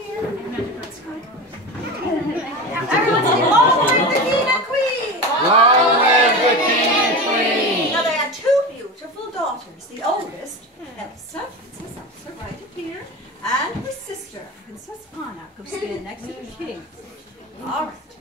appear. That's good. Everyone say, long live the king and queen! Long live the king and queen! Now they had two beautiful daughters. The oldest, Elsa, Princess Elsa, right up here, and her sister, Princess Anna, go stand next to the king. All right.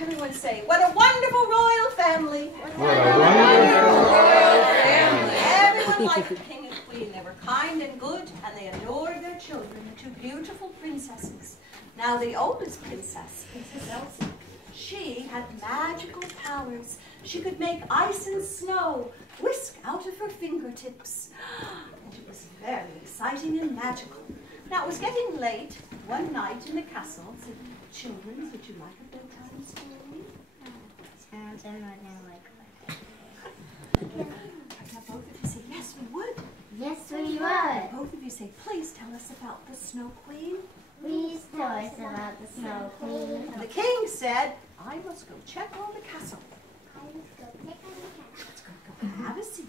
Everyone say, what a wonderful royal family. What a wonderful royal family. Everyone liked the king and queen. They were kind and good, and they adored their children, the two beautiful princesses. Now the oldest princess, Princess Elsa, she had magical powers. She could make ice and snow whisk out of her fingertips. And it was very exciting and magical. Now it was getting late one night in the castle. So, children, would you like a bedtime story? Sounds like Now both of you say, yes, we would. Yes, we would. Both of you say, please tell us about the Snow Queen. Please tell us about the Snow Queen. And the king said, I must go check on the castle. Let's go have a seat.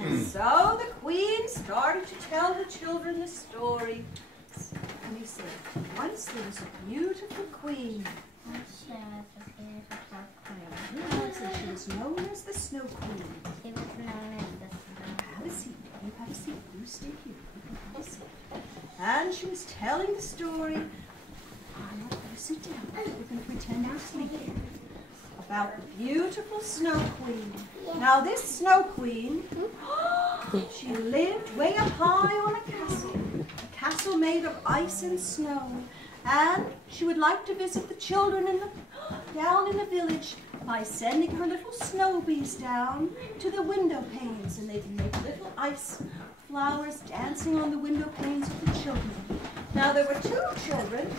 And so the queen started to tell the children the story. And he said, once there was a beautiful queen. So she was known as the Snow Queen. She was known as the Snow. Have a seat. You have a seat. You stay here. You can have a seat. And she was telling the story. I'm not going to sit down. We're going to pretend we're sleeping. About the beautiful Snow Queen. Now this Snow Queen, she lived way up high on a castle made of ice and snow. And she would like to visit the children down in the village by sending her little snow bees down to the window panes. And they'd make little ice flowers dancing on the window panes of the children. Now there were two children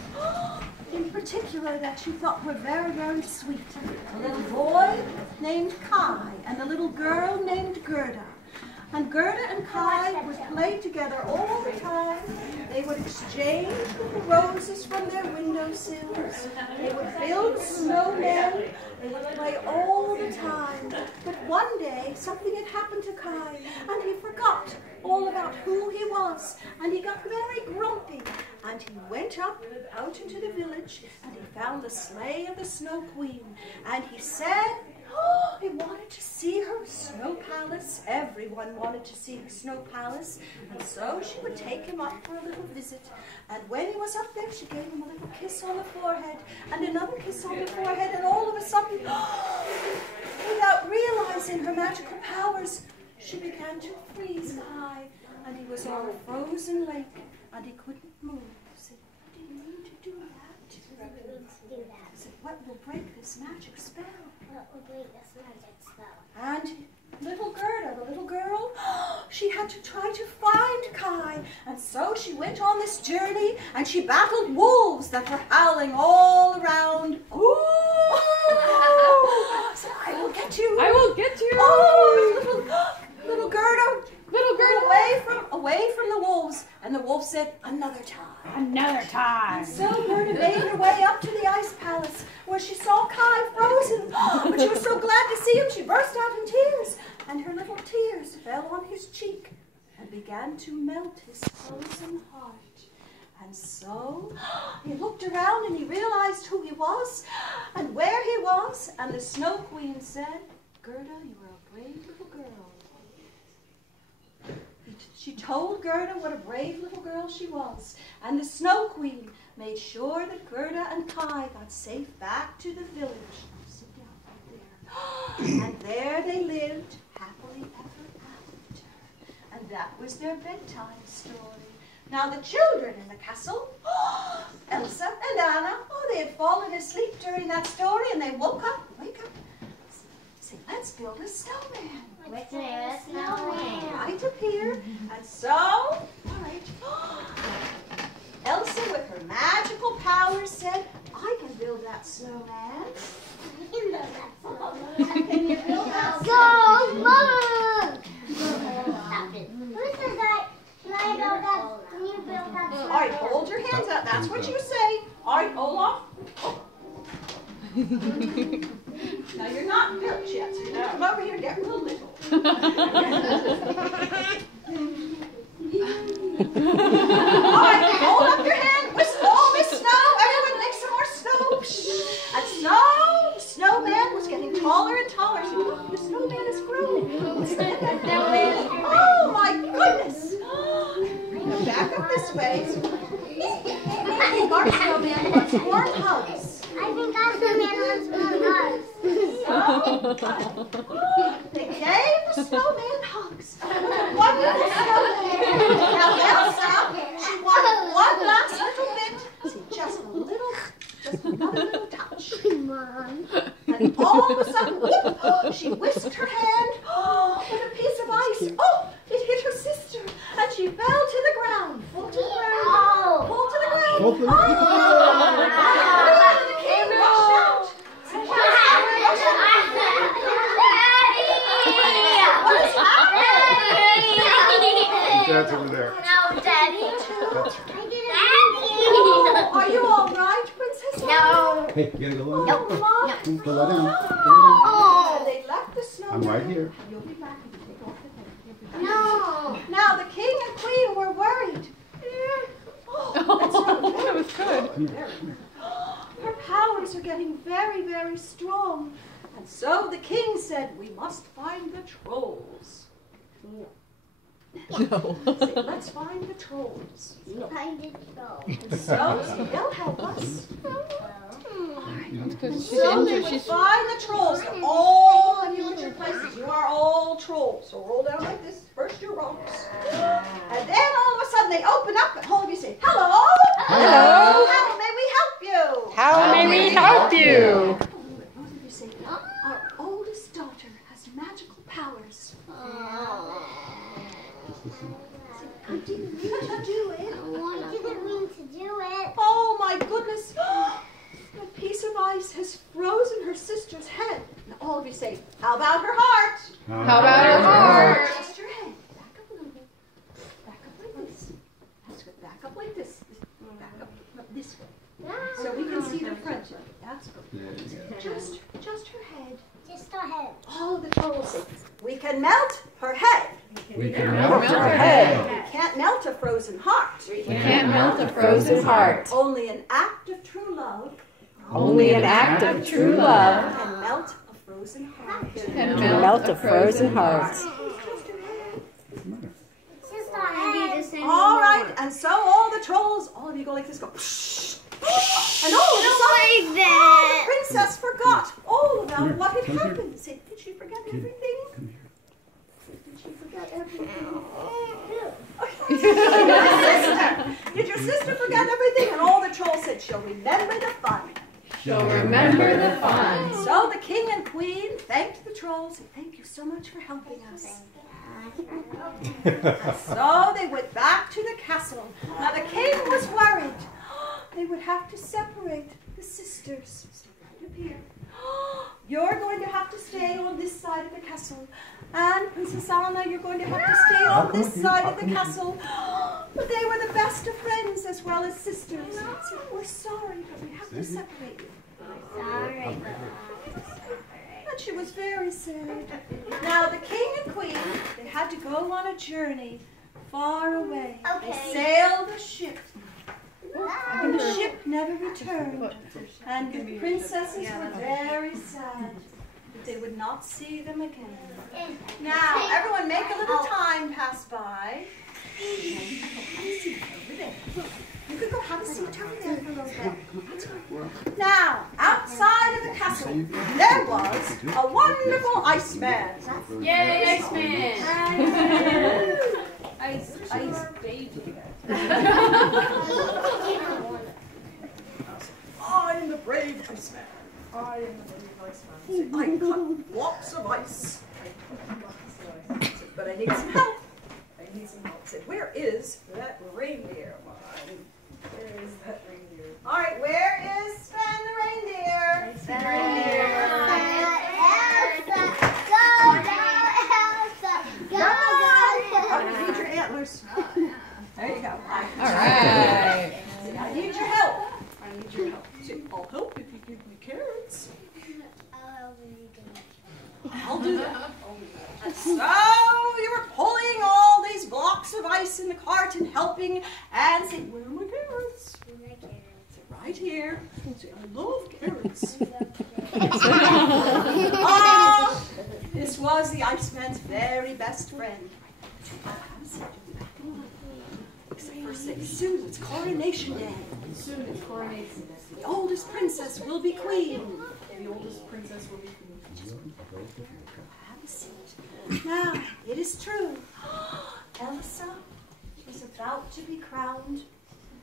in particular that she thought were very, very sweet. A little boy named Kai and a little girl named Gerda. And Gerda and Kai would play together all the time. They would exchange little roses from their windowsills. They would build snowmen. They would play all the time. But one day, something had happened to Kai, and he forgot all about who he was. And he got very grumpy. And he went out into the village, and he found the sleigh of the Snow Queen. And he said, he wanted to see her snow palace. Everyone wanted to see her snow palace. And so she would take him up for a little visit. And when he was up there, she gave him a little kiss on the forehead and another kiss on the forehead. And all of a sudden, without realizing her magical powers, she began to freeze Kai. And he was on a frozen lake, and he couldn't move. He said, what do you mean to do that? He said, what will break this magic spell? What will break this magic spell? And little Gerda, the little girl, she had to try to find Kai. And so she went on this journey, and she battled wolves that were howling all around. Ooh! So I will get you. I will get you. Oh, little Gerda. Little Gerda, away from the wolves. And the wolf said, another time. Another time. And so Gerda made her way up to the ice palace, where she saw Kai frozen. But she was so glad to see him, she burst out in tears. And her little tears fell on his cheek and began to melt his frozen heart. And so he looked around and he realized who he was and where he was. And the Snow Queen said, Gerda, you are a brave little girl. She told Gerda what a brave little girl she was. And the Snow Queen made sure that Gerda and Kai got safe back to the village. Sit down right there. And there they lived happily ever after. And that was their bedtime story. Now the children in the castle, Elsa and Anna, they had fallen asleep during that story, and they wake up, say, let's build a snowman. Let's build a snowman. Right up here. And so, all right, Elsa with her magical powers said, I can build that snowman. You can build that snowman. Can you build that snowman? Go, Mama! Stop it. Who said that? Can I build that? Can you build that snowman? All right, hold your hands out. That's what you say. All right, Olaf. Now you're not built yet, so you come over here and get real little. All right, hold up your hand, whistle. think our snowman wants warm hugs. I think our snowman wants warm hugs. They gave the snowman hugs. Wonderful snowman. Now Elsa, she wanted one last little bit. See, just another little touch. Mom. And all of a sudden, whoop, she whisked her hand with a piece of ice. Oh, it hit her sister, and she fell to the ground. Fall to the ground. Fall to the ground. Fall to the ground. And the king rushed out. What is happening? Dad's over there. No, Daddy. That's Oh, are you all right, Princess? No. Hey, you gotta go lie No. down. Mom? Go lie down. Go lie down. Oh. And they left the snowman. I'm right here. You'll be back if you take off the thing. You'll be back. No. Now the king and queen were worried. Oh, that's not That was good. her powers are getting very, very strong. And so the king said, we must find the trolls. No. Let's find the trolls. Find it so. And so they'll help us. Because she's So they injured. would She's find the trolls. So all of you at your places, you are all trolls. So roll down like this. First your rocks. And then all of a sudden they open up and all of you say, hello. Hello. How may we help you? How may we help you? Both of you say, our oldest daughter has magical powers. I didn't mean to do it. I didn't mean to do it. Oh my goodness. A piece of ice has frozen her sister's head. And all of you say, how about her heart? How about her heart? Just her head. Back up a little bit. Back up like this. That's good. Back up like this. Back up this way. So we can see the front. That's good. Just her head. Just our head. All the trolls say, we can melt her head. We can melt her her head. head. We can't melt a frozen heart. We can't melt a frozen heart. Only an act of true love Only an act of true love can melt a frozen heart. can melt a frozen heart. It's just our head. All right, and so all the trolls, all of you go like this, go. And all of a sudden, the princess forgot all about what had happened. Say, did she forget everything? Did she forget everything? Did your sister forget everything? And all the trolls said, she'll remember the fun. She'll remember the fun. So the king and queen thanked the trolls and thank you so much for helping us. So they went back to the castle. Now the king was worried. They would have to separate the sisters. Stay right up here. You're going to have to stay on this side of the castle. And Princess Anna, you're going to have to stay on this side of the castle. But they were the best of friends as well as sisters. So we're sorry, but we have to separate you. Sorry. And she was very sad. Now the king and queen, they had to go on a journey far away. They Okay. sailed a ship. And the ship never returned. And the princesses were very sad that they would not see them again. Now, everyone make a little time pass by. You could go have a seat over there for a little bit. Now, outside of the castle, there was a wonderful Iceman. Yay, Iceman! Ice baby. I am the brave Iceman. I am the brave Iceman. I cut blocks of ice. But I need some help. I need some help. Said, where is that reindeer of mine? Where is that reindeer? All right, where is Sven the reindeer? Elsa, go, Elsa, Oh, you need your antlers. There you go. All right. I need your help. I need your help. See, I'll help if you give me carrots. I'll do that. So you were pulling all these blocks of ice in the cart and helping and saying, where are my carrots? Right here. Say, I love carrots. This was the Iceman's very best friend. First say, Soon it's coronation day. Soon it's coronation day. The oldest princess will be queen. The oldest princess will be queen. Have a seat. Now, it is true. Elsa was about to be crowned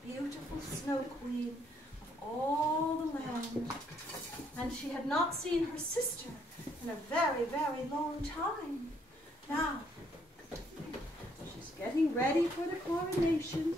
the beautiful snow queen of all the land. And she had not seen her sister in a very, very long time. Now, she's getting ready for the coronation.